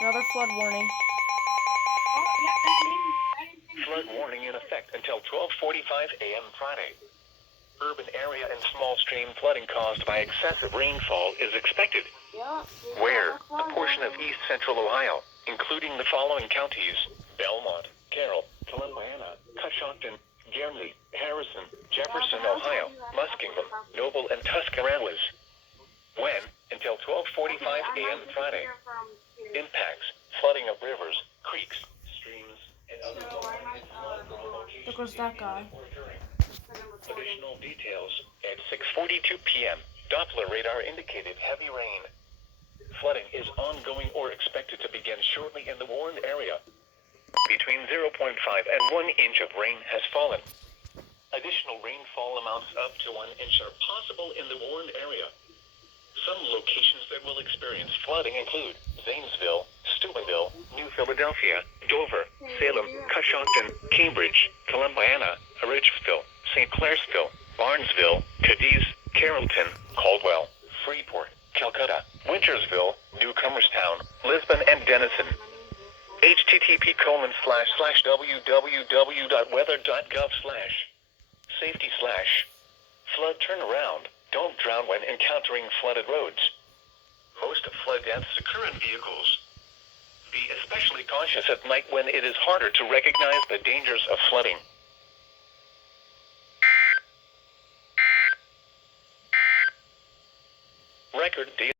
Another flood warning. Flood warning in effect until 12:45 a.m. Friday. Urban area and small stream flooding caused by excessive rainfall is expected. Where? A portion of east central Ohio, including the following counties: Belmont, Carroll, Columbiana, Coshocton, Guernsey, Harrison, Jefferson, Ohio, Muskingum, Noble, and Tuscarawas. When? Until 12:45 a.m. Friday. Impacts: flooding of rivers, creeks, streams, and other There goes that guy. Additional details: at 6:42 p.m., Doppler radar indicated heavy rain. Flooding is ongoing or expected to begin shortly in the warned area. Between 0.5 and 1 inch of rain has fallen. Additional rainfall amounts up to 1 inch are possible in the warned area. Some locations that will experience flooding include Zanesville, Steubenville, New Philadelphia, Dover, Salem, Coshocton, Cambridge, Columbiana, Richville, St. Clairsville, Barnesville, Cadiz, Carrollton, Caldwell, Freeport, Calcutta, Wintersville, Newcomerstown, Lisbon, and Denison. http://www.weather.gov/safety/flood turnaround. Don't drown when encountering flooded roads. Most flood deaths occur in vehicles. Be especially cautious at night when it is harder to recognize the dangers of flooding. Record data.